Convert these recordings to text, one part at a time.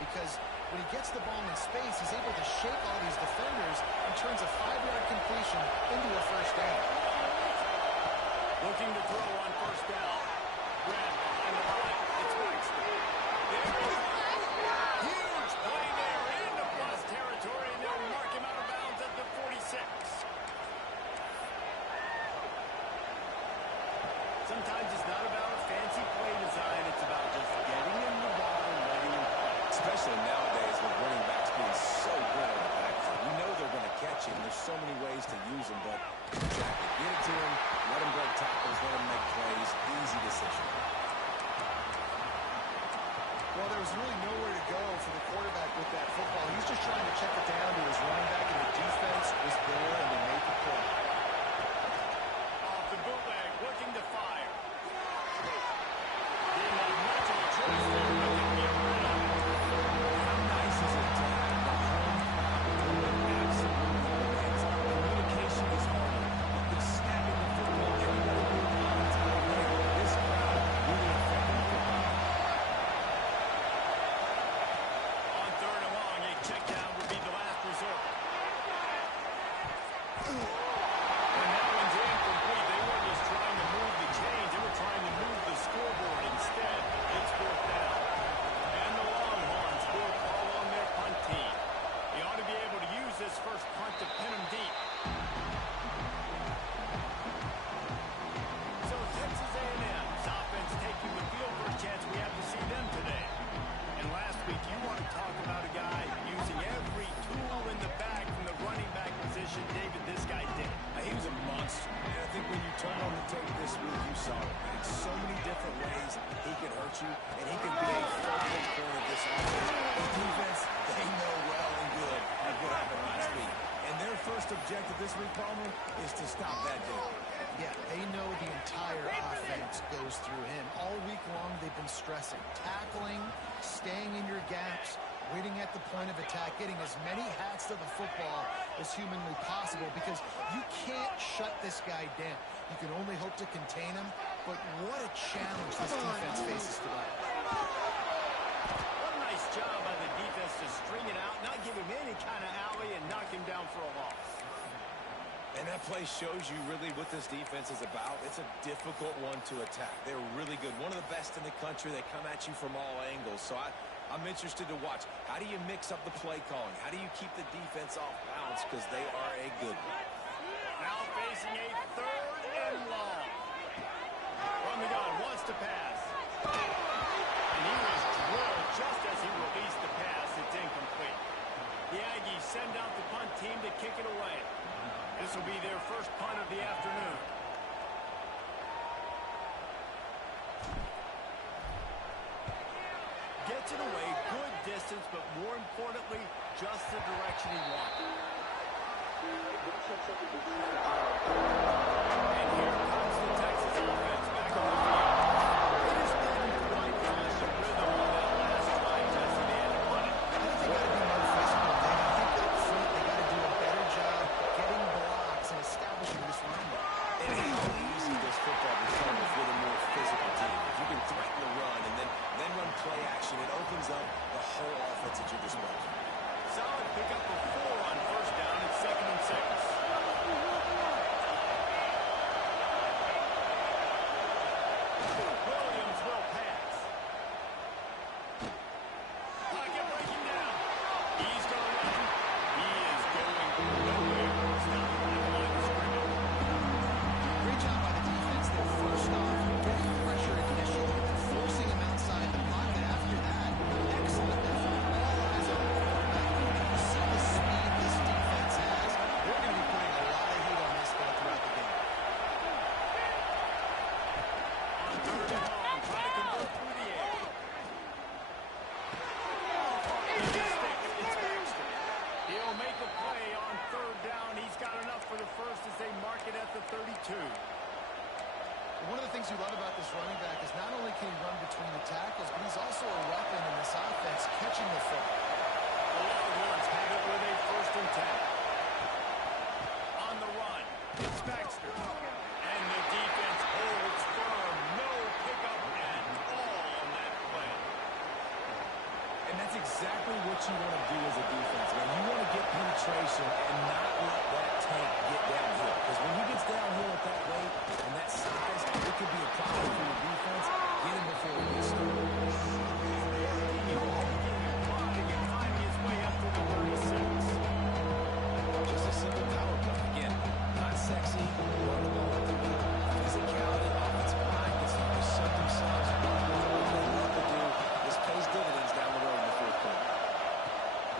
because when he gets the ball in space, he's able to shake all these defenders and turns a 5-yard completion into a first down. Looking to throw on first down. Grab behind the line. It's Baxter. Huge play there into plus territory, and they'll mark him out of bounds at the 46. Sometimes it's not about a fancy play design. It's about just getting him the ball and letting him play. Especially nowadays with running backs being so good on the backfield. You know they're going to catch him. There's so many ways to use him, but exactly. Get it to him, let him break tackles, let him make plays. Easy decision. Well, there was really nowhere to go for the quarterback with that football. He's just trying to check it down to his running back, and the defense was there, and they made the play. Off the bootleg, looking to fire. Didn't have much of a choice there, but they get rid of it. How nice is it to have the home absolutely hands up? Communication is hard. The snapping the football, everybody moving on the time. This crowd really affecting the football. On third and long, a check down would be the last resort. And that one's incomplete. They weren't just trying to move the chains. They were trying to move the scoreboard instead. It's fourth down. And the Longhorns will call on their punt team. They ought to be able to use this first punt to pin them deep. So Texas A&M's offense taking the field for a chance. We have to see them today. And last week, you want to talk about a guy using every tool in the bag from the running back position. David, this guy did. He was a monster. And I think when you turn on the tape this week, you saw it. In so many different ways, he can hurt you, and he can be a focal point of this offense. The defense, they know well and good what happened last week. And their first objective this week, Palmer, is to stop that dude. Yeah, they know the entire offense goes through him. All week long, they've been stressing, tackling, staying in your gaps, waiting at the point of attack, getting as many hats to the football as humanly possible, because you can't shut this guy down. You can only hope to contain him, but what a challenge this defense faces today. What a nice job by the defense to string it out, not give him any kind of alley, and knock him down for a loss. And that play shows you really what this defense is about. It's a difficult one to attack. They're really good. One of the best in the country. They come at you from all angles. So I'm interested to watch. How do you mix up the play calling? How do you keep the defense off balance? Because they are a good one. Now facing a third and long. From the gun, wants to pass. And he was drilled just as he released the pass. It's incomplete. The Aggies send out the punt team to kick it away. This will be their first punt of the afternoon. Gets it away, good distance, but more importantly, just the direction he wanted. And here comes the Texas offense back on the field. They just didn't quite find the rhythm on that last drive, Jesse. They had to run it. I think they got to be more physical, Dave. I think up front they got to do a better job getting blocks and establishing this running back. And how easy does football become with a more physical team? If you can threaten the run and then run play action, it opens up the whole offense at your disposal. Solid pickup of 4 on first down. It's 2nd and 6. Williams will pass. Pocket breaking down. He's going to run. He is going nowhere. Stop at the line of scrimmage. Great job by the defense there. First off, getting pressure initially, forcing him outside the pocket after that. Excellent effort. All eyes on the quarterback. You see the speed this defense has. They're going to be putting a lot of heat on this guy throughout the game. On third and long, trying to convert through the air. It's Baxter. He'll make a play on third down. He's got enough for the first as they mark it at the 32. One of the things you love about this running back is not only can he run between the tackles, but he's also a weapon in this offense, catching the football. The Longhorns have it with a 1st and 10. On the run, it's Baxter. And the defense holds firm. No pickup at all on that play. And that's exactly what you want to do as a defense, man. You want to get penetration and not let that tank get downhill. Because when he gets downhill at that weight and that size, it could be a problem for your defense. Get him before he gets started. Finding his way up to the 36. Just a simple power play. Again, not sexy, run the ball up the middle. Physicality, offensive line gets to assert themselves, run the ball, what they love to do. This pays dividends down the road in the fourth quarter.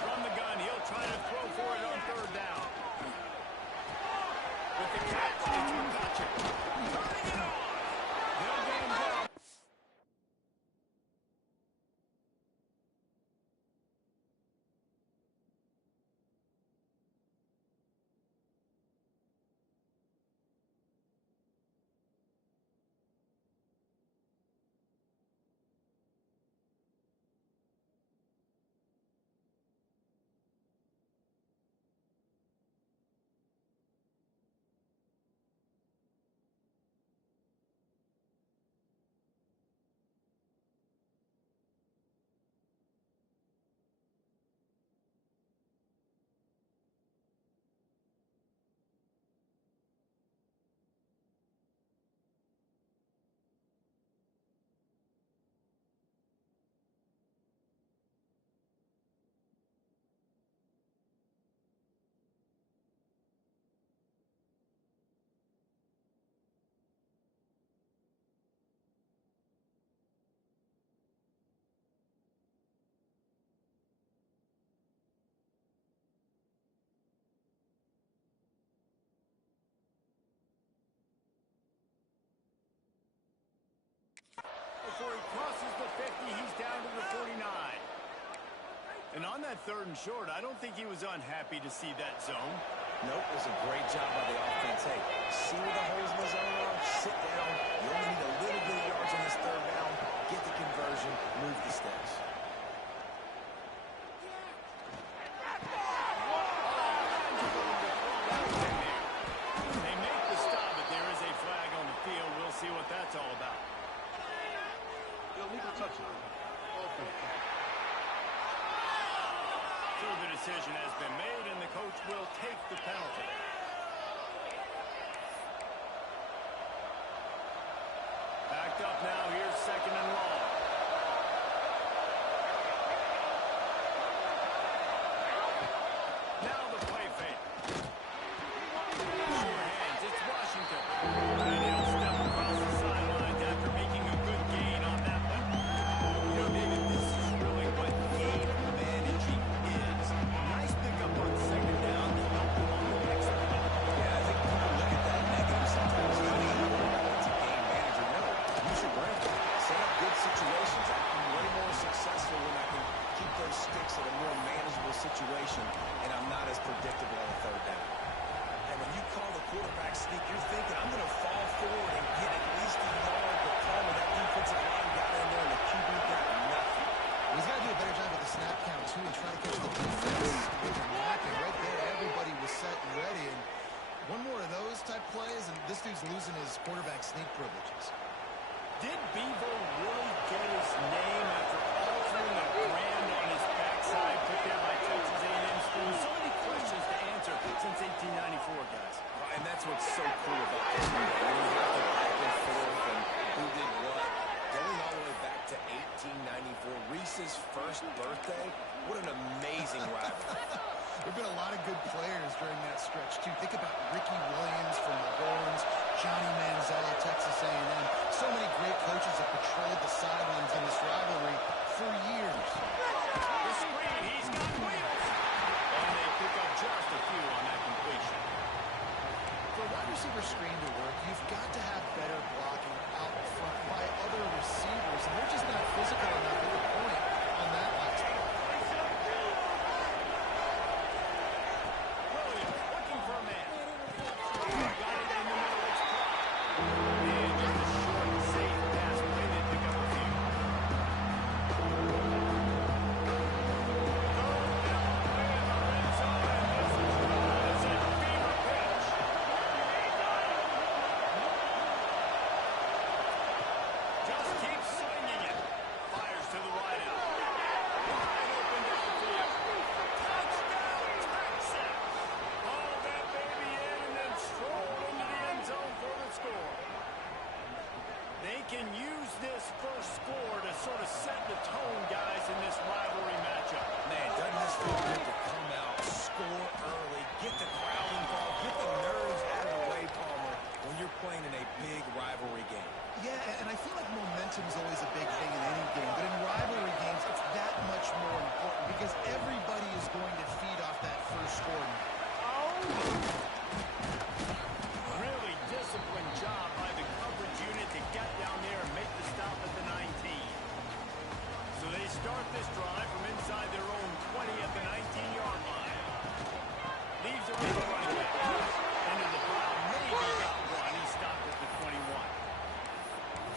From the gun, he'll try to throw for it on third down. With the catch, it's McCutcheon. Turning it on. They'll get him down. Before he crosses the 50, he's down to the 49. And on that third and short, I don't think he was unhappy to see that zone. Nope, it was a great job by the offense. Hey, see where the holes in the zone are, sit down. You only need a little bit of yards on this third down. Get the conversion, move the sticks. They make the stop, but there is a flag on the field. We'll see what that's all about. Illegal touchdown. So the decision has been made, and the coach will take the penalty. Backed up now. Here's second and long. Now the play fake. Sure hands. It's Washington. And he'll step across the sidelines after making a good gain on that one. You know, David, this is really what game managing is. Nice pickup on second down to help them on the next play. Yeah, I think people look at that negative sometimes. How do you know it's a game manager? No, use your brain. Set up good situations. I'm way more successful when I can keep those sticks at a more manageable situation, and I'm not as predictable on a third down. And when you call the quarterback sneak, you're thinking, I'm going to fall forward and get at least a yard, but Palmer, that defensive line got in there, and the QB got nothing. He's got to do a better job with the snap count, too, and try to catch the defense with the knocking. Right there, everybody was set and ready. And one more of those type plays, and this dude's losing his quarterback sneak privileges. Did Bevo really get his name after altering the brand on his backside put there by Texas A&M school? So many questions to answer since 1894, guys. And that's what's so cool about this movie. When you have the back and forth and who did what, going all the way back to 1894, Reese's first birthday, what an amazing rivalry. There have been a lot of good players during that stretch, too. Think about Ricky Williams from the Horns, Johnny Manziel at Texas A&M. So many great coaches have patrolled the sidelines in this rivalry for years. The screen, he's got wheels. And they pick up just a few on that completion. For a wide receiver screen to work, you've got to have better blocking out front by other receivers, and they're just not physical enough at the point on that last play. Williams looking for a man. Got it in the middle, it's caught. And just a short, safe pass play to pick up a few. Just keeps swinging it. Fires to the right out. can use this first score to sort of set the tone, guys, in this rivalry matchup. Man, doesn't this feel good to come out, score early, get the crowd involved, get the nerves out of the way, Palmer, when you're playing in a big rivalry game? Yeah, and I feel like momentum is always a big thing in any game, but in rivalry games, it's that much more important because everybody is going to feed off that first score. Really disciplined job by the coverage unit to get down there and make the stop at the 19. So they start this drive from inside their own 20 at the 19-yard line. Leaves it with the running back. Into the pile, maybe got one. He stopped at the 21.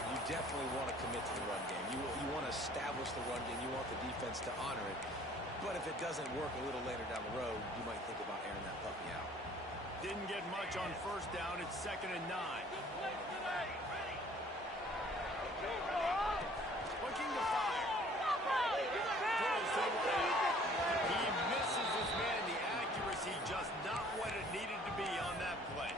You definitely want to commit to the run game. You want to establish the run game. You want the defense to honor it. But if it doesn't work a little later down the road, you might think about airing that puppy out. Didn't get much on first down. It's 2nd and 9. Looking to fire. Throws to the right. He misses his man. The accuracy just not what it needed to be on that play.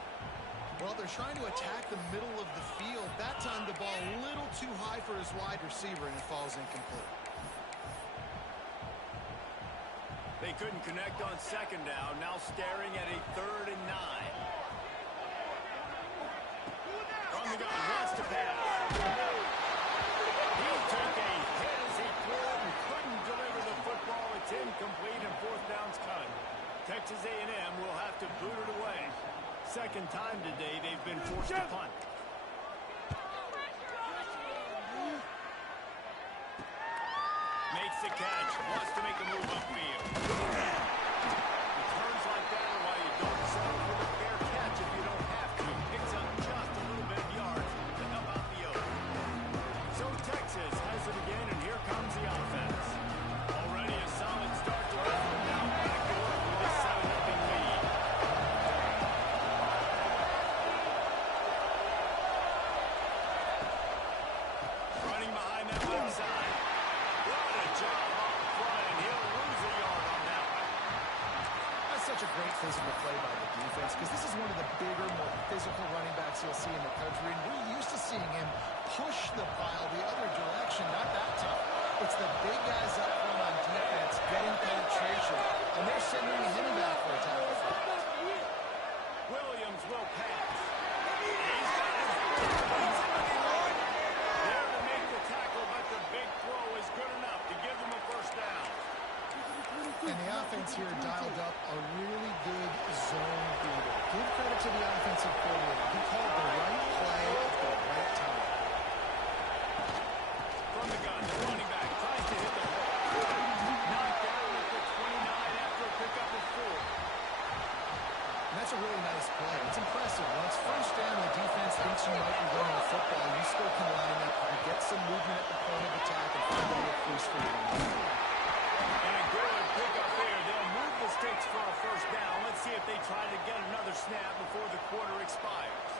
Well, they're trying to attack the middle of the field. That time the ball a little too high for his wide receiver, and it falls incomplete. They couldn't connect on 2nd down. Now staring at a 3rd and 9. On the gun, wants to pass. He took a hit as he threw it and couldn't deliver the football. It's incomplete and 4th down's cut. Texas A&M will have to boot it away. Second time today they've been forced to punt. Makes the catch. Wants to make a move upfield. Returns like that are why you don't settle for the fair catch if you don't have to. Picks up just a little bit of yards to help out the Oaks. So Texas has it again, and here comes the offense. Already a solid start to it. Now back to work with this 7-0 lead. Running behind that left side. What a job up front, and he'll lose a yard on that one. That's such a great physical play by the defense because this is one of the bigger, more physical running backs you'll see in the country, and we're used to seeing him push the pile the other direction, not that time. It's the big guys up front on defense getting penetration, and they're sending him back for a tackle. Williams will pass. He's got his feet there to make the tackle, but the big throw is good enough to give them a first down. And the offense here dialed up a really good zone beater. Give credit to the offensive coordinator. He called the right play at the right time. From the gun, the running back tries to hit the hole. Knocked down at the 29 after a pickup of 4. And that's a really nice play. It's impressive. When it's first down, the defense thinks you might be running the football. You still can line up. You get some movement at the point of attack and find a little crease for you. And a good pickup there. They'll move the sticks for a first down. Let's see if they try to get another snap before the quarter expires.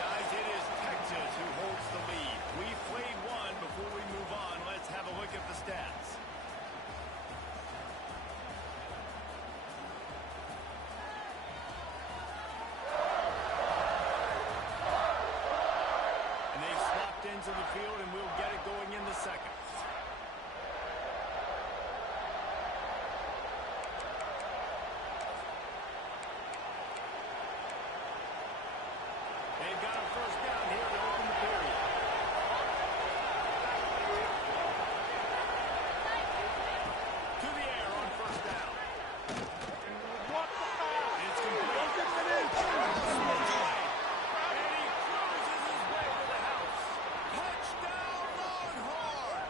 Guys, it is Texas who holds the lead. We've played one. Before we move on, let's have a look at the stats. And they've swapped into the field, and we'll get it going in the second. They've got a first down here to open the period. To the air on first down. It's complete. And he cruises his way to the house. Touchdown, Longhorn!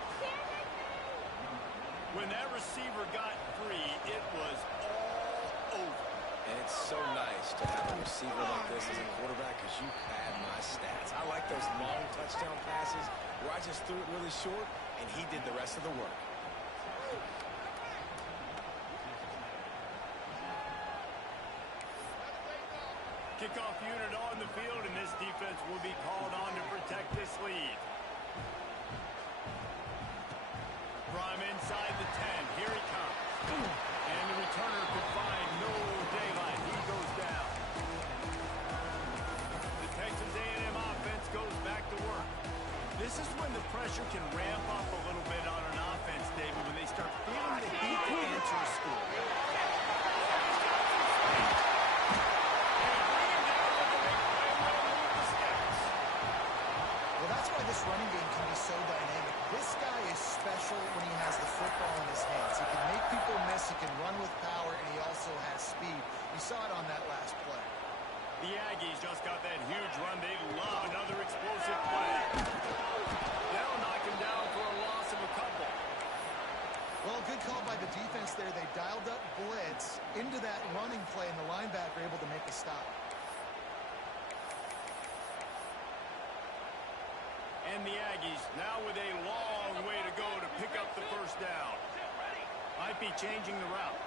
When that receiver got free, it was all over. And it's so nice to have a receiver like this as a quarterback because you pad my stats. I like those long touchdown passes where I just threw it really short and he did the rest of the work. Kickoff unit on the field, and this defense will be called on to protect this lead. Prime inside the 10. Here he comes. And the returner could find no can run with power, and he also has speed. You saw it on that last play. The Aggies just got that huge run. They love another explosive play. They'll knock him down for a loss of a couple. Well, good call by the defense there. They dialed up blitz into that running play, and the linebacker able to make a stop. And the Aggies now with a long way to go to pick up the first down. Might be changing the route.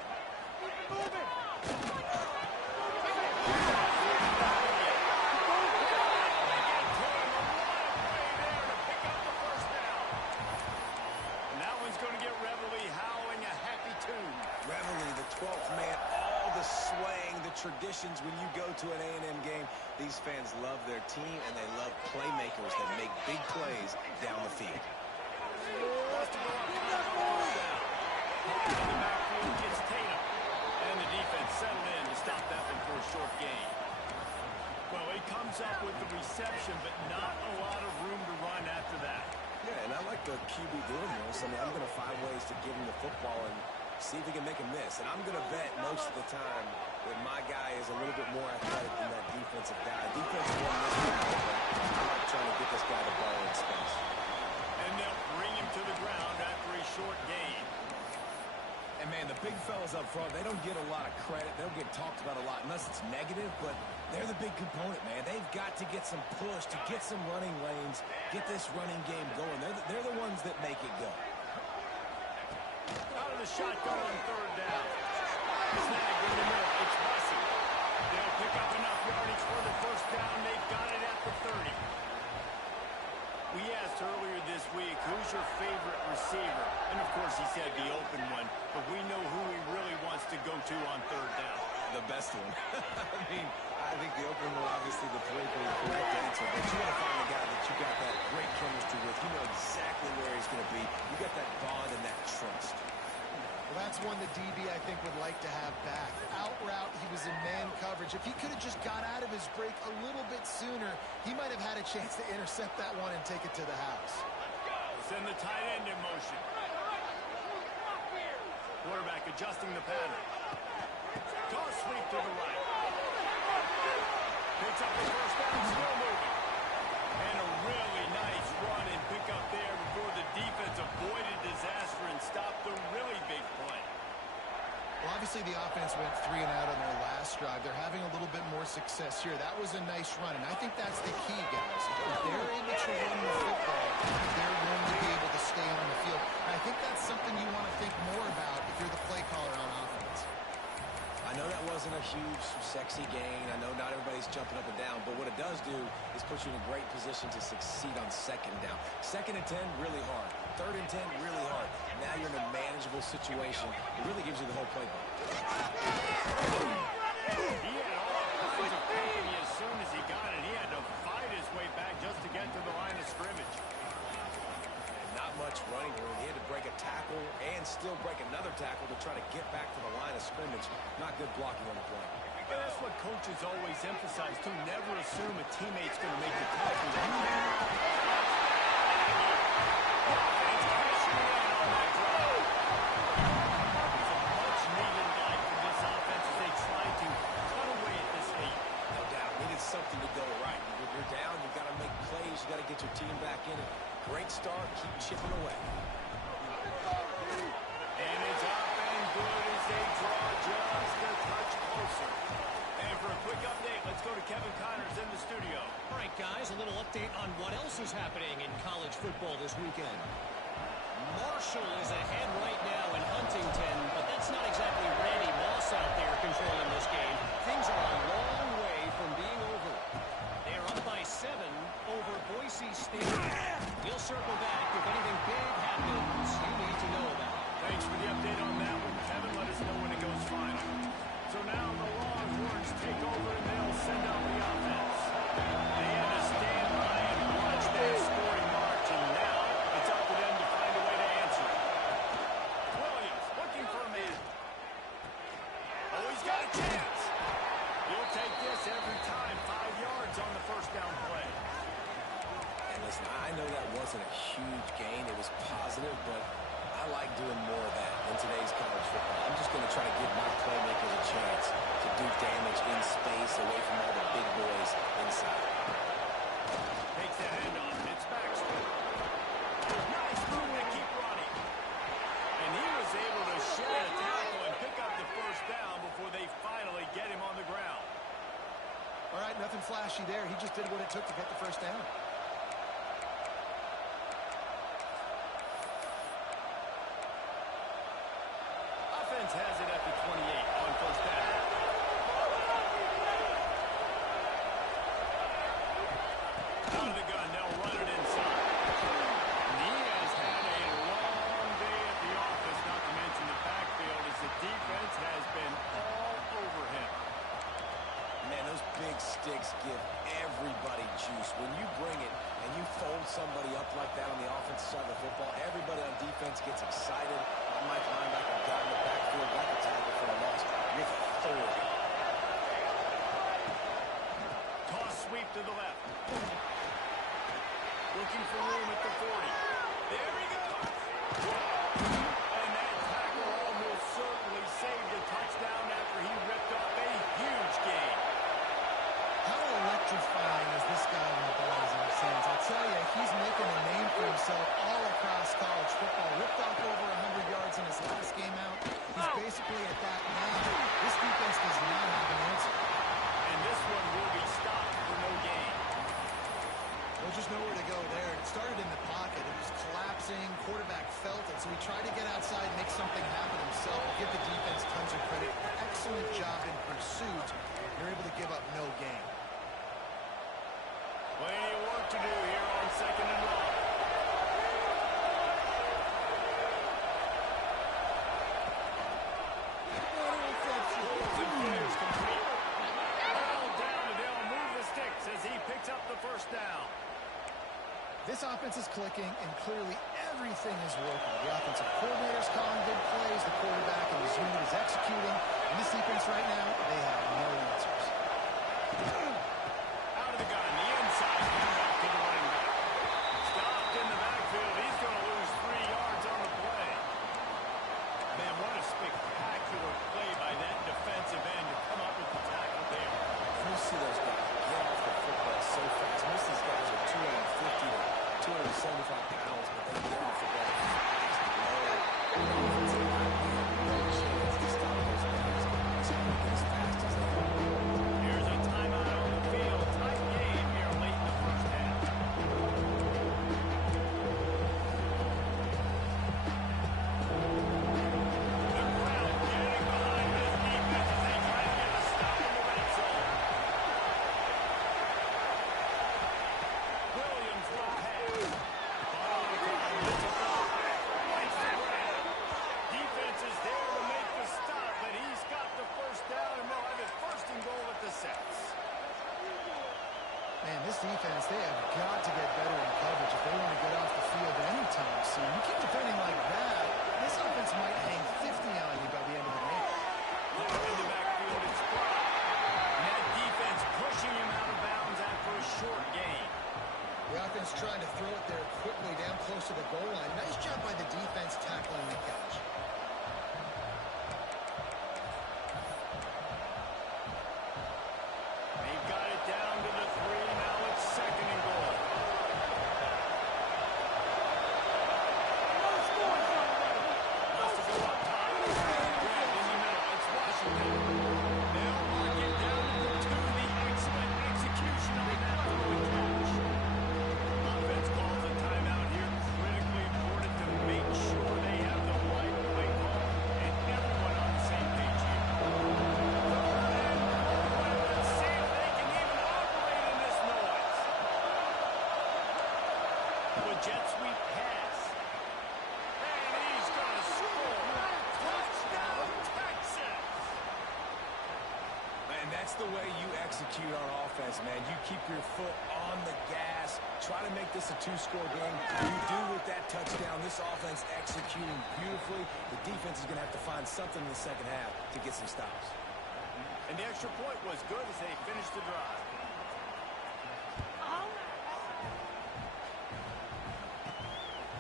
Move it! And that one's going to get Reveille howling a happy tune. Reveille, the 12th man, all the swaying, the traditions when you go to an A&M game. These fans love their team, and they love playmakers that make big plays down the field. The backfield gets Tatum. And the defense settled in to stop that one for a short gain. Well, he comes up with the reception, but not a lot of room to run after that. Yeah, and I like the QB doing this. I mean, I'm going to find ways to give him the football and see if he can make a miss. And I'm going to bet most of the time that my guy is a little bit more athletic than that defensive guy. Defense won this battle, but I like trying to get this guy the ball in space. And they'll bring him to the ground after a short gain. And, man, the big fellas up front, they don't get a lot of credit. They don't get talked about a lot unless it's negative, but they're the big component, man. They've got to get some push, to get some running lanes, get this running game going. They're the ones that make it go. Out of the shotgun on third down. Snag in the middle. It's Bussey. They'll pick up enough yardage for the first down. They've got it at the 30. We asked earlier this week, who's your favorite receiver? And, of course, he said the open one. But we know who he really wants to go to on third down. The best one. I think the open one, obviously, the politically correct answer. But you want to find a guy that you got that great chemistry with. You know exactly where he's going to be. You got that bond and that trust. Well, that's one the DB, I think, would like to have back. Out route, he was in man coverage. If he could have just got out of his break a little bit sooner, he might have had a chance to intercept that one and take it to the house. Send the tight end in motion. Quarterback adjusting the pattern. Toss sweep to the right. Picks up the first down, still moving. And a really nice run and pick up there before the defense avoided disaster and stopped the really big play. Well, obviously the offense went 3 and out on their last drive. They're having a little bit more success here. That was a nice run, and I think that's the key, guys. If they're able to run the football, they're going to be able to stay on the field. And I think that's something you want to think more about if you're the play caller on offense. I know that wasn't a huge, sexy gain. I know not everybody's jumping up and down, but what it does do is put you in a great position to succeed on second down. 2nd and 10, really hard. 3rd and 10, really hard. Now you're in a manageable situation. It really gives you the whole playbook. He had all kinds of company as soon as he got it. He had to fight his way back just to get to the line of scrimmage. Not much running room. He had to break a tackle and still break another tackle to try to get back to the line of scrimmage. Not good blocking on the play. And that's what coaches always emphasize, too. Never assume a teammate's going to make the tackle. Something to go right. When you're down, you've got to make plays. You've got to get your team back in it. Great start. Keep chipping away. And it's up and good as they draw just a touch closer. And for a quick update, let's go to Kevin Connors in the studio. All right, guys, a little update on what else is happening in college football this weekend. Marshall is ahead right now in Huntington, but that's not exactly Randy Moss out there controlling this game. Things are a long way from being over. They're up by 7 over Boise State. We'll circle back if anything big happens you need to know about. Thanks for the update on that one, Kevin. Let us know when it goes final. So now the Longhorns take over and they'll send out the offense. They had to stand by and watch that scoring march, and now it's up to them to find a way to answer it. damage in space away from all the big boys inside. Takes the handoff. It's Baxter. Nice move to keep running. And he was able to shed a tackle and pick up the first down before they finally get him on the ground. All right, nothing flashy there. He just did what it took to get the first down. Offense has it at the 28 on first down. Out of the gun, they'll run it inside. And he has had a long day at the office, not to mention the backfield, as the defense has been all over him. Man, those big sticks give everybody juice. When you bring it and you fold somebody up like that on the offensive side of the football, everybody on defense gets excited. Mike linebacker got in the backfield, got the tackle for a loss with authority. Toss sweep to the left. Looking for room at the 40. There he goes. And that tackle almost certainly saved a touchdown after he ripped up a huge gain. How electrifying is this guy in the balls in his hands? I'll tell you, he's making a name for himself all across college football. Ripped off over 100 yards in his last game out. He's basically at that now. This defense does not have an answer. And this one will be stopped for no gain. There's just nowhere to go there. It started in the pocket. It was collapsing. Quarterback felt it, so he tried to get outside and make something happen himself. Give the defense tons of credit. Excellent job in pursuit. They're able to give up no gain. Plenty of work to do here on second and long. And players complete. Ball down, and they'll move the sticks as he picks up the first down. This offense is clicking, and clearly everything is working. The offensive coordinator's calling good plays. The quarterback and his unit is executing. And this defense right now, they have no answers. Out of the gun, the inside handoff to the running back. Stopped in the backfield. He's going to lose 3 yards on the play. Man, what a spectacular play by that defensive end to come up with the tackle there. You see those guys get off the football so fast. Most of these guys are 250 to 275 pounds, but they get off the ball fast and low. The offensive line has no chance to stop those guys as fast as they are. Here's a timeout on the field. Tight game here late in the first half. The crowd getting behind this defense as they try to get a stop in the red zone. Williams will pass. Ball on the ground. It's a block. Fights the ground. Defense is there to make the stop, but he's got the first down, and they'll have it first and goal at the 6. Man, this defense, they have got to get better in coverage if they want to get off the field anytime soon. You keep defending like that, this offense might hang 50 on you by the end of the game. In the backfield, it's Brock. And that defense pushing him out of bounds after a short gain. The offense trying to throw it there quickly down close to the goal line. Nice job by the defense tackling the catch. They've got it down to the 3. Now it's second and goal. Wants to go up top. Grab in the middle. It's Washington. They'll mark it down to the 2. The excellent execution on that throwing catch. Offense calls a timeout here. Critically important to make sure they have the right play call and everyone on the same page here. Let's see if they can even operate in this noise. A jet sweep pass. And he's going to score. Touchdown, Texas. And that's the way you execute on offense, man. You keep your foot on the gas. Try to make this a 2-score game. You do with that touchdown. This offense executing beautifully. The defense is going to have to find something in the second half to get some stops. And the extra point was good as they finished the drive.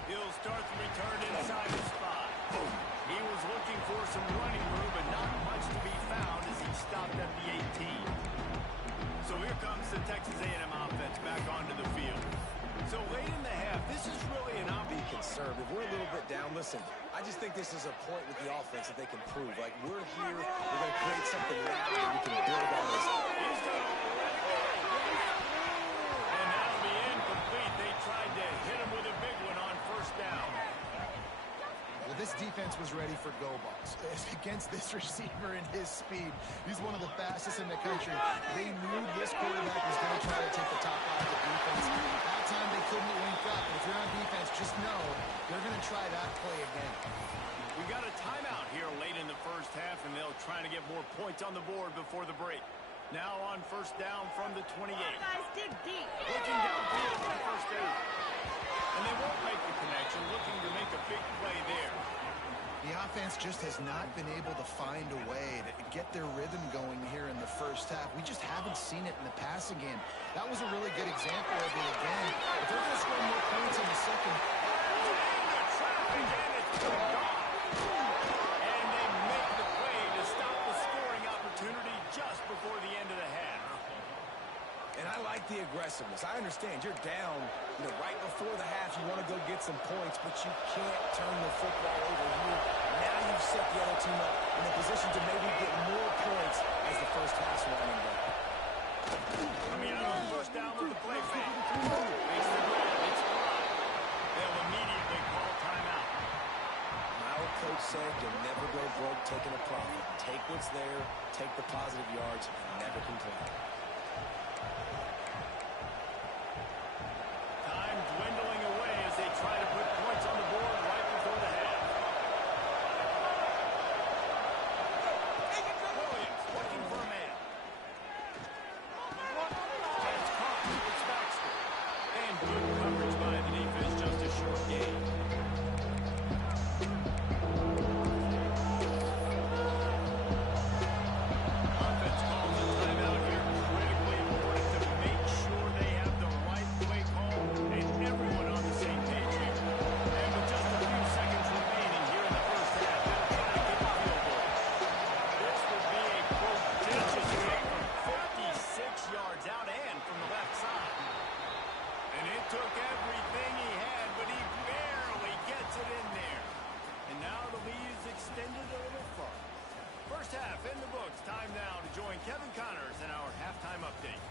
He'll start the return inside his 5. He was looking for some running room, but not much to be found as he stopped at the this is a point with the offense that they can prove. Like, we're here, we're going to create something now, and we can build on this. He's going to let it go. And that'll be incomplete. They tried to hit him with a big one on first down. Well, this defense was ready for go balls. Against this receiver and his speed, he's one of the fastest in the country. They knew this quarterback was going to try to take the top off the defense. That time they couldn't link up. If you're on defense, just know they're going to try that play again. We got a timeout here late in the first half, and they'll try to get more points on the board before the break. Now on first down from the 28. Guys, dig deep. Looking downfield for first down. And they won't make the connection, looking to make a big play there. The offense just has not been able to find a way to get their rhythm going here in the first half. We just haven't seen it in the passing game. That was a really good example of it again. If they're going to score more points in the second. The traffic, and it's gone. And they make the play to stop the scoring opportunity just before the end of the half. And I like the aggressiveness. I understand you're down, right before the half. You want to go get some points, but you can't turn the football over here. Now you've set the other team up in a position to maybe get more points as the first half's winding down. Coming out on first down with the play fake. Makes the grab. It's blocked. They'll immediately call timeout. My old coach said you'll never go broke taking a profit. Take what's there, take the positive yards, and never complain. Time dwindling away as they try to put points on the board right before the half. Williams looking for a man. It's caught. It's Baxter. And good coverage by the defense, just a short gain. Offense calls a timeout here. Critically important to make sure they have the right play call and everyone on the same page here. And with just a few seconds remaining here in the first half, they'll try to get the field goal. This would be a prodigious kick from 56 yards out and from the left side. And it took everything he had, but he barely gets it in there. And now the lead is extended a little further. First half in the books. Time now to join Kevin Connors in our halftime update.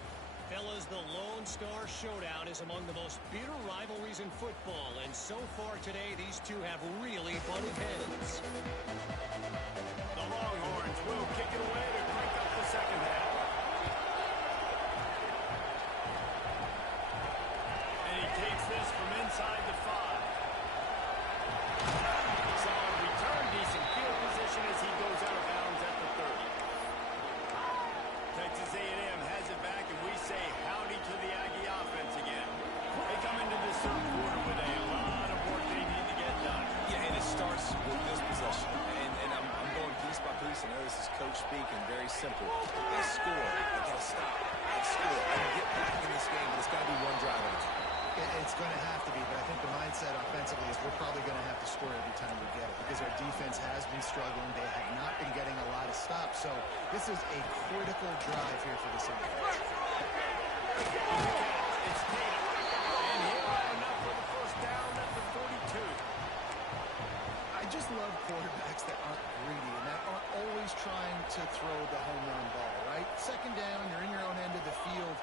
Fellas, the Lone Star Showdown is among the most bitter rivalries in football, and so far today, these two have really butted heads. The Longhorns will kick it away to crank up the second half. And he takes this from inside the 5. Solid return, decent field position as he goes out of bounds at the 30. Texas A&M has it back, and we say howdy to the Aggie offense again. They come into this third quarter with a lot of work they need to get done. Yeah, and it starts with this possession. And I'm going piece by piece. I know this is coach speaking, very simple. They score. They got to stop. They score. They can get back in this game, but it's got to be one drive at a time. It's going to have to be, but I think the mindset offensively is we're probably going to have to score every time we get it because our defense has been struggling. They have not been getting a lot of stops, so this is a critical drive here for this offense. It's Tatum, and he'll have enough for the first down at the 42. I just love quarterbacks that aren't greedy and that aren't always trying to throw the home run ball, right? Second down, you're in your own end of the field.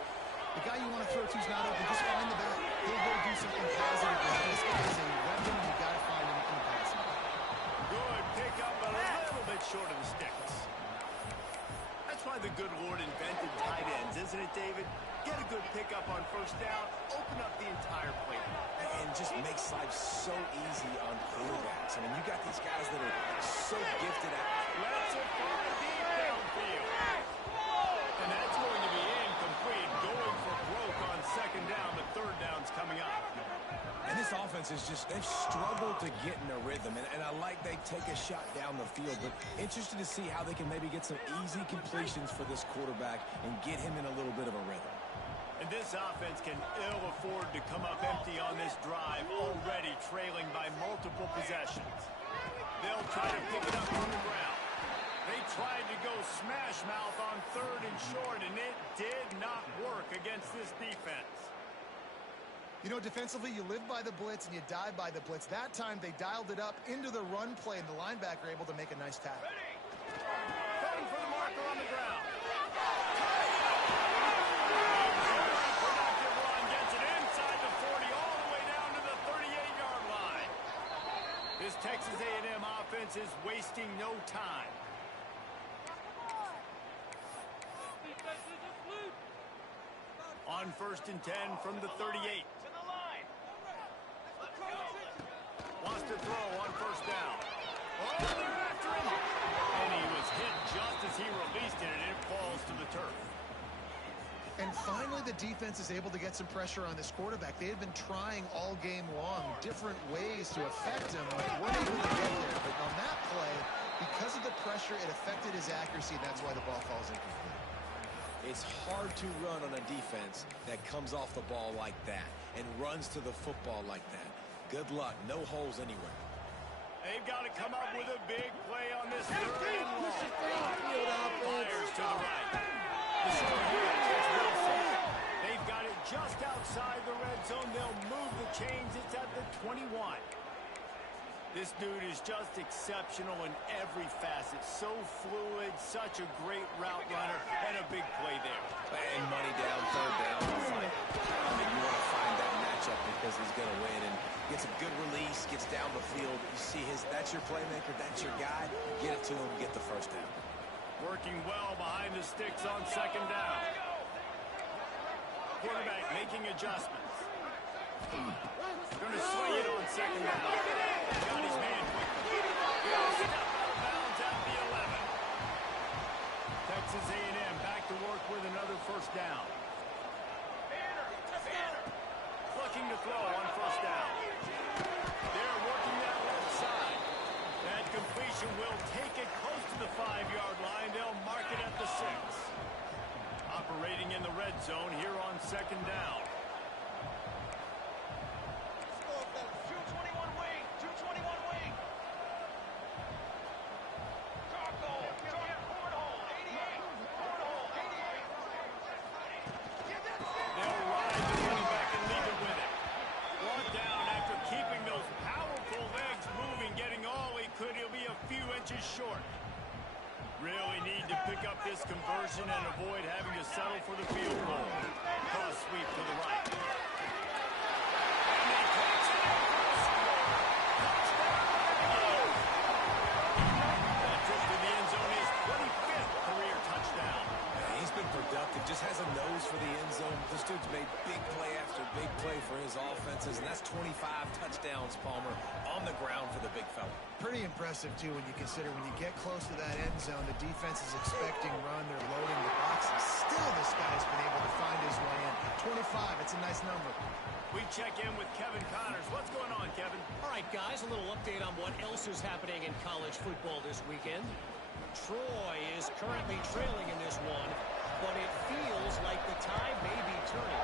The guy you want to throw to is not open. Just find the back. He'll go do something positive. This guy is a weapon. You got to find him in the passing game. Good pick up, but a little bit short of the sticks. That's why the good Lord invented tight ends, isn't it, David? Get a good pickup on first down, open up the entire plate. And just makes life so easy on quarterbacks. I mean, you got these guys that are so gifted at Let's it fly deep downfield. And that's going to be incomplete. Going for broke on second down. The third down's coming up. And this offense is just, they've struggled to get in a rhythm. And I like they take a shot down the field, but interested to see how they can maybe get some easy completions for this quarterback and get him in a little bit of a rhythm. And this offense can ill afford to come up empty on this drive, already trailing by multiple possessions. They'll try to pick it up from the ground. They tried to go smash mouth on third and short, and it did not work against this defense. You know, defensively, you live by the blitz and you die by the blitz. That time, they dialed it up into the run play, and the linebacker able to make a nice tackle. Cutting for the marker on the ground. Productive run gets it inside the 40, all the way down to the 38-yard line. This Texas A&M offense is wasting no time. On 1st and 10 from the 38. Wants to throw on 1st down. Oh, they're after him. And he was hit just as he released it, and it falls to the turf. And finally, the defense is able to get some pressure on this quarterback. They had been trying all game long different ways to affect him, but weren't able to get there. But on that play, because of the pressure, it affected his accuracy, and that's why the ball falls incomplete. It's hard to run on a defense that comes off the ball like that and runs to the football like that. Good luck. No holes anywhere. They've got to come up with a big play on this third and long. Fires to the right. The short hand is Wilson. They've got it just outside the red zone. They'll move the chains. It's at the 21. This dude is just exceptional in every facet. So fluid, such a great route runner, and a big play there. And money down, third down. I mean, you want to find that matchup because he's going to win and gets a good release, gets down the field. You see that's your playmaker, that's your guy. Get it to him, get the first down. Working well behind the sticks on 2nd down. Quarterback making adjustments. Going to swing it on 2nd down. Got his man quickly. Step out of bounds at the 11. Texas A&M back to work with another 1st down. Looking to throw on 1st down. They're working that left side. That completion will take it close to the 5-yard line. They'll mark it at the 6. Operating in the red zone here on 2nd down. Short. Really need to pick up this conversion and avoid having to settle for the field goal. Cross sweep to the right. And they catch it for a score. Touchdown. That trip to the end zone is 25th career touchdown. He's been productive, just has a nose for the end zone. This dude's made big play after big play for his offenses, and that's 25 touchdowns, Palmer, on the ground for the big fella. Pretty impressive, too, when you consider when you get close to that end zone, the defense is expecting run, they're loading the boxes. Still, this guy's been able to find his way in. 25, it's a nice number. We check in with Kevin Connors. What's going on, Kevin? All right, guys, a little update on what else is happening in college football this weekend. Troy is currently trailing in this one, but it feels like the tide may be turning.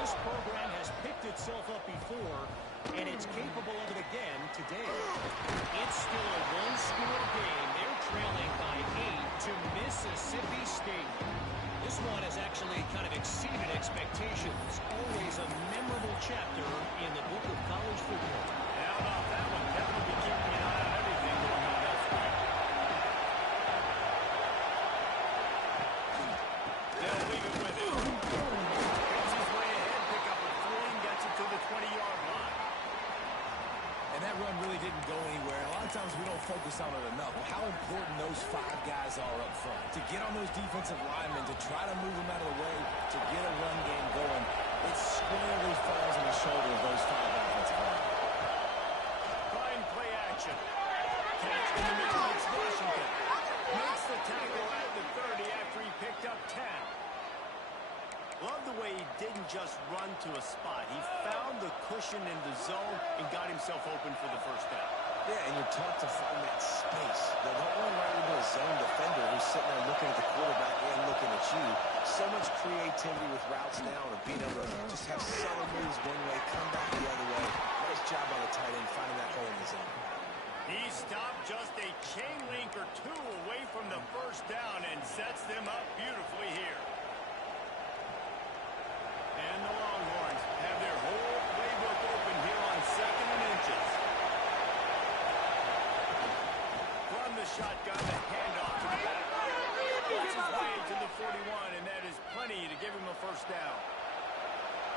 This program has picked itself up before, and it's capable of it again today. It's still a one-score game. They're trailing by 8 to Mississippi State. This one has actually kind of exceeded expectations. Always a memorable chapter in the book of college football. How about that one? Kevin will be keeping an eye on everything going on elsewhere. They'll leave it with him. Gets his way ahead, pick up a 3, and gets it to the 20-yard line. And that run really didn't go anywhere. A lot of times we don't focus on it enough. How important those 5 guys are up front. To get on those defensive linemen, to try to move them out of the way, to get a run game going, it squarely falls on the shoulder of those 5 offensive linemen. Fine play action. Catch in the middle. It's Washington. Makes the tackle at the 30 after he picked up 10. Love the way he didn't just run to a spot. He found the cushion in the zone and got himself open for the 1st down. Yeah, and you're taught to find that space. They don't run right into a zone defender who's sitting there looking at the quarterback and looking at you. So much creativity with routes now and being able to just have subtle moves one way, come back the other way. Nice job by the tight end finding that hole in the zone. He stopped just a chain link or 2 away from the 1st down and sets them up beautifully here. And the Longhorns have their whole the shotgun, the handoff to the back. Works his way to the 41, and that is plenty to give him a first down.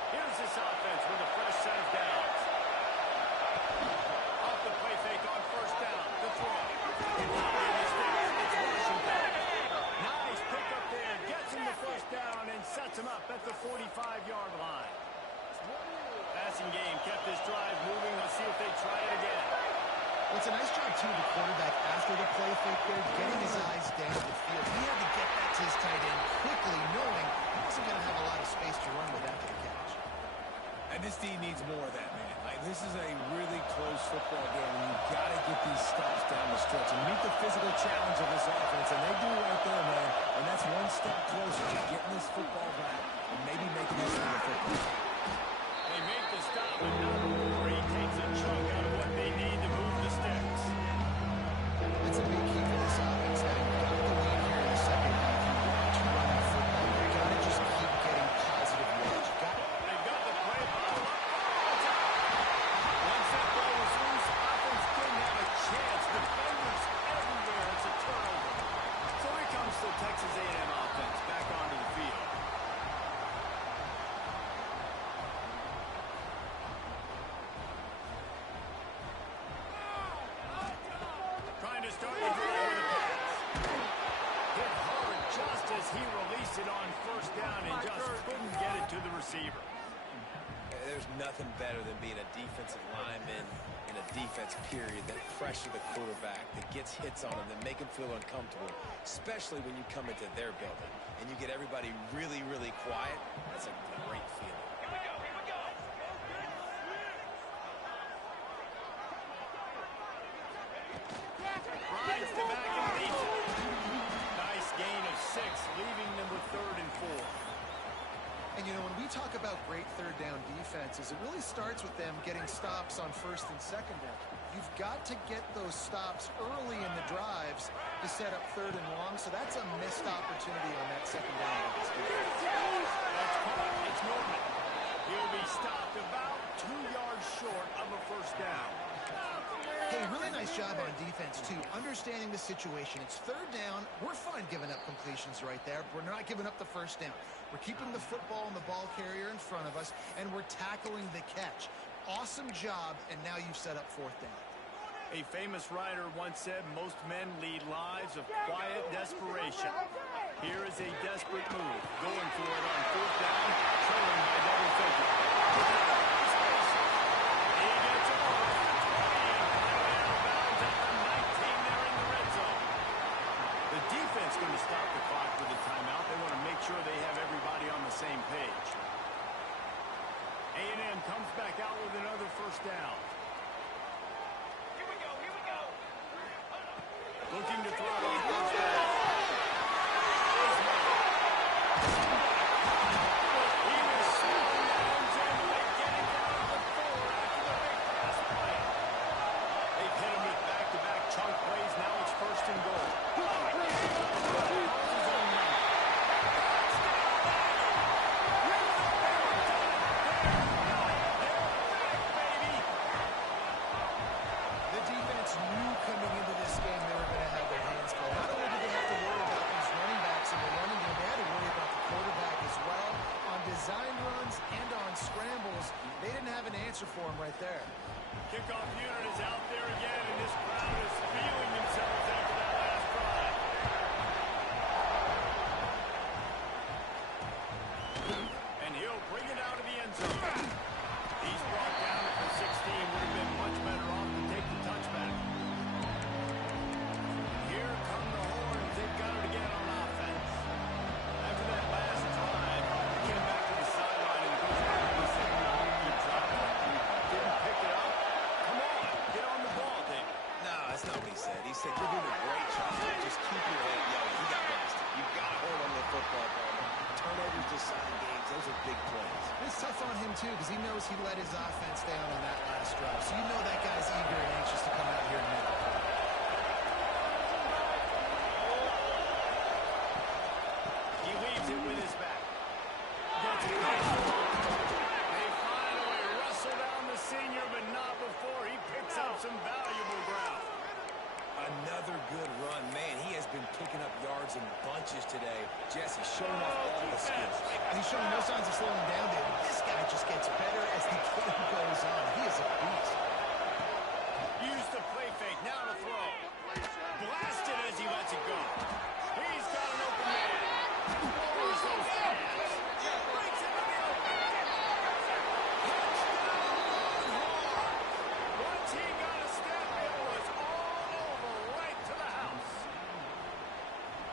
Here's this offense with a fresh set of downs. Off the play fake on first down. The throw. It's Washington. Nice pick up there. Gets him the first down and sets him up at the 45-yard line. Passing game kept this drive moving. Let's see if they try it again. Well, it's a nice job, too, the quarterback after the play fake there, getting his eyes down the field. He had to get that to his tight end quickly, knowing he wasn't going to have a lot of space to run with after the catch. And this team needs more of that, man. Like, this is a really close football game, and you've got to get these stops down the stretch and meet the physical challenge of this offense, and they do right there, man. And that's one step closer to getting this football back and maybe making this thing a football. They make the stop, but not before he takes a chunk out of what they need to move the sticks. That's a big key for this offense. Now, you've got the lead here in the second half. You want to run the football. You've got to just keep getting positive yards. They've got the play ball up. Once that ball was loose, offense didn't have a chance. Defenders everywhere. It's a turnover. So here comes the Texas A&M offense back onto the field. Trying to start the drive with a pass. Hit hard just as he released it on first down and just couldn't get it to the receiver. There's nothing better than being a defensive lineman in a defense period that pressure the quarterback, that gets hits on him, that make him feel uncomfortable, especially when you come into their building and you get everybody really, really quiet. That's a great feeling. Rides to back and leads it. Nice gain of 6, leaving them with 3rd and 4. And, you know, when we talk about great third down defenses, it really starts with them getting stops on first and second down. You've got to get those stops early in the drives to set up 3rd and long, so that's a missed opportunity on that second down. That's caught. It's Norman. He'll be stopped about 2 yards short of a first down. Hey, really nice job on defense, too, understanding the situation. It's 3rd down. We're fine giving up completions right there. We're not giving up the first down. We're keeping the football and the ball carrier in front of us, and we're tackling the catch. Awesome job, and now you've set up 4th down. A famous writer once said, most men lead lives of quiet desperation. Here is a desperate move, going for it on 4th down, trailing by double figures. He gets over the 20 and finally out of bounds at the 19 there in the red zone. The defense going to stop the clock with a timeout. They want to make sure they have everybody on the same page. A&M comes back out with another first down. Looking to throw on first down. He was slowing down gently, getting down to the 4 after the big pass play. They've hit him with back-to-back chunk plays. Now it's 1st and goal. The defense knew coming into this game they were going to have their hands full. Not only did they have to worry about these running backs in the running game, they had to worry about the quarterback as well. On design runs and on scrambles, they didn't have an answer for him right there. Kickoff unit is out there again, and this crowd is feeling themselves after that last drive. And he'll bring it out of the end zone. He's brought down for 16. Would have been much better off to take the touchback. Here come the horns. They've got it again on offense. After that last drive, he came back to the sideline and goes back to the second. You dropped it. You didn't pick it up. Come on, get on the ball, David. No, that's not what he said. He said, you're doing a great job. Just keep your head young. He got blasted. You've got to hold on to the football ball. Turnovers decide games. Those are big plays. It's tough on him, too, because he knows he let his offense down on that last drive. So you know that guy's eager and anxious to come out here and make a play. He leaves it with his back. Gets it nice. They finally wrestle down the senior, but not before he picks up some valuable ground. Another good run. Man, he has been picking up yards in bunches today. Jesse showing off all the skills. And he's showing no signs of slowing down, David. This guy just gets better as the game goes on. He is a beast. Use the play fake. Now to throw. Blasted as he lets it go. He's got an open man. Lowers those pads. Breaks into the open. Touchdown, Horn. Once he got a step, it was all over right to the house.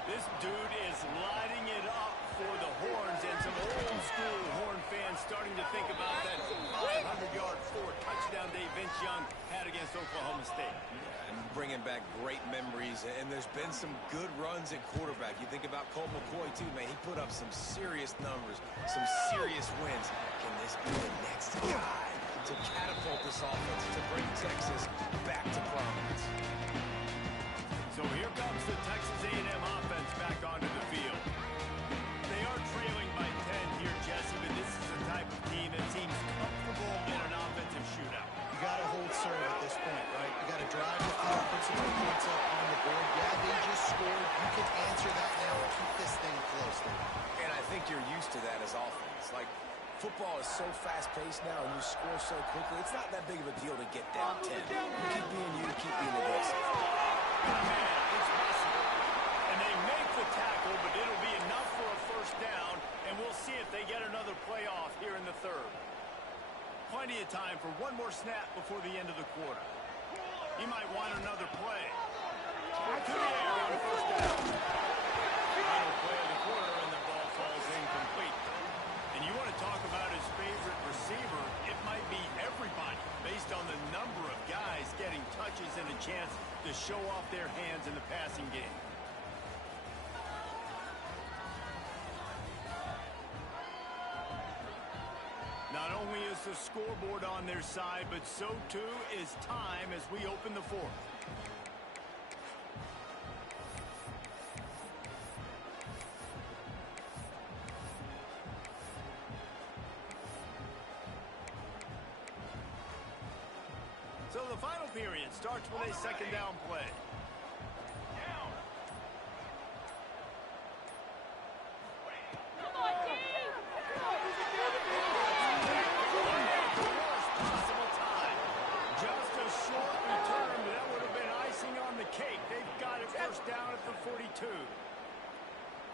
This dude is lighting it up for the Horns, and some old school Horn fans starting to think about that 500-yard, 4-touchdown day Vince Young had against Oklahoma State. And bringing back great memories, and there's been some good runs at quarterback. You think about Colt McCoy, too, man. He put up some serious numbers, some serious wins. Can this be the next guy to catapult this offense, to bring Texas back to prominence? So here comes the Texas A&M offense back onto the field. They are trailing by 10 here, Jesse, but this is the type of team that seems comfortable in an offensive shootout. You got to hold serve at this point, right? You got to drive the field, put some points up on the board. Yeah, they just scored. You can answer that now and keep this thing close. And I think you're used to that as offense. Like, football is so fast-paced now, and you score so quickly, it's not that big of a deal to get down 10. You keep being you, keep being aggressive. Man, it's possible. And they make the tackle, but it'll be enough for a first down, and we'll see if they get another playoff here in the third. Plenty of time for one more snap before the end of the quarter. He might want another play. To the air on a first down. Final play of the quarter, and the ball falls incomplete. And you want to talk about his favorite receiver, it might be everybody, based on the number of guys getting touches and a chance to show off their hands in the passing game. Not only is the scoreboard on their side, but so too is time as we open the fourth. So the final period starts with a second down play. Possible time. Just a short return, but that would have been icing on the cake. They've got it first down at the 42.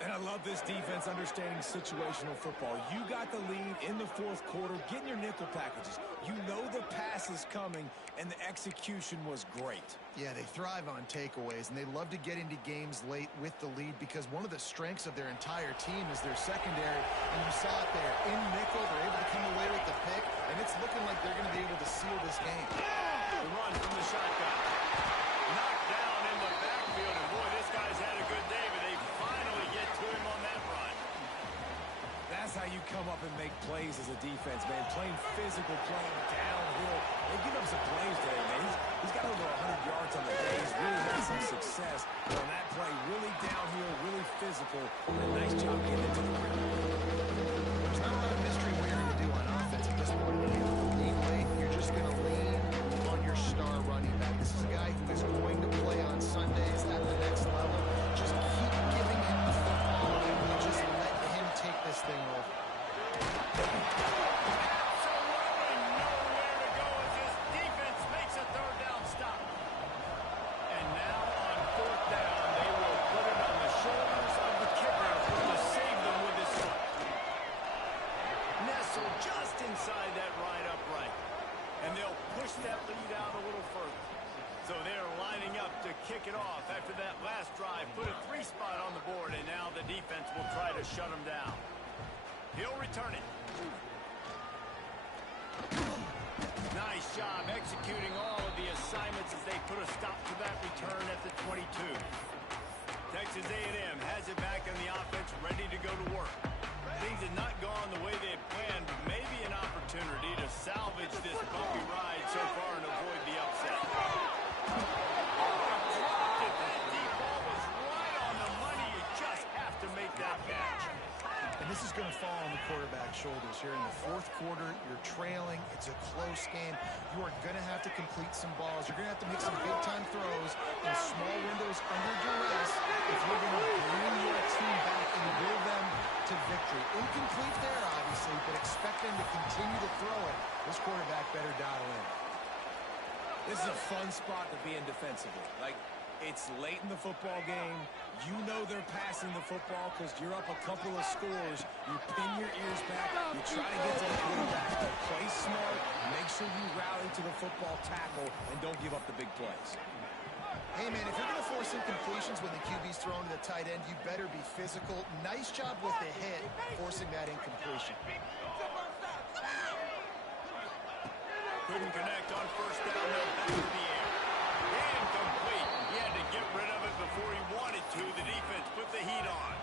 And I love this defense understanding situational football. You got the lead in the fourth quarter, getting your nickel packages. You know the pass is coming, and the execution was great. Yeah, they thrive on takeaways, and they love to get into games late with the lead because one of the strengths of their entire team is their secondary, and you saw it there. In nickel, they're able to come away with the pick, and it's looking like they're going to be able to seal this game. The run from the shotgun. Knocked down in the backfield, and boy, this guy's had a good day, but they finally get to him on that run. That's how you come up and make plays as a defense, man. Playing physical, playing downhill. They give up some plays today, man. He's got over 100 yards on the day. He's really had some success. But on that play, really downhill, really physical. And a nice job getting it to the rim. There's not a lot of mystery what you're going to do on offense at this point in the game. Lean late, you're just going to lean on your star running back. This is a guy who is going to play on Sundays at the next level. Just keep giving him the football and we'll just let him take this thing over. Absolutely nowhere to go as this defense makes a third down stop. And now on fourth down, they will put it on the shoulders of the kicker to save them with this one. Nestled just inside that right upright. And they'll push that lead out a little further. So they're lining up to kick it off after that last drive. Put a 3 spot on the board, and now the defense will try to shut them down. He'll return it. Nice job executing all of the assignments as they put a stop to that return at the 22. Texas A&M has it back on the offense, ready to go to work. Things have not gone the way they had planned, but maybe an opportunity to salvage this bumpy ride so far and avoid the upset. Dropped it. That deep ball was right on the money. You just have to make that catch. And this is going to fall on the quarterback's shoulders here in the fourth quarter. You're trailing. It's a close game. You are going to have to complete some balls. You're going to have to make some big-time throws in small windows under duress if you're going to bring your team back and will them to victory. Incomplete there, obviously, but expect them to continue to throw it. This quarterback better dial in. This is a fun spot to be in defensively. Like, it's late in the football game. You know they're passing the football because you're up a couple of scores. You pin your ears back. You try to get to the quarterback. Play smart. Make sure you rally to the football tackle and don't give up the big plays. Hey, man, if you're going to force incompletions when the QB's thrown to the tight end, you better be physical. Nice job with the hit, forcing that incompletion. Couldn't connect on first down, now back to the air. Incomplete. He had to get rid of it before he wanted to. The defense put the heat on.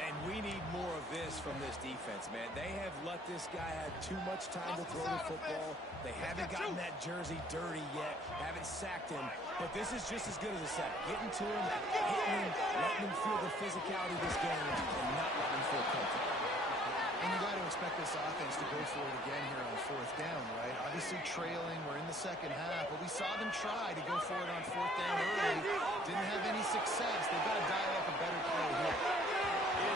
And we need more of this from this defense, man. They have let this guy have too much time to throw the football. They haven't gotten that jersey dirty yet, haven't sacked him. But this is just as good as a sack. Getting to him, hitting him, letting him feel the physicality of this game, and not letting him feel comfortable. And you got to expect this offense to go for it again here on fourth down, right? Obviously trailing, we're in the second half, but we saw them try to go for it on fourth down early. Didn't have any success. They've got to dial up a better play here.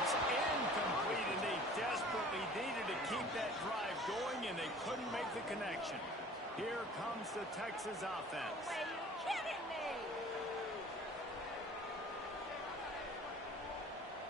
It's incomplete, and they desperately needed to keep that drive going, and they couldn't make the connection. Here comes the Texas offense.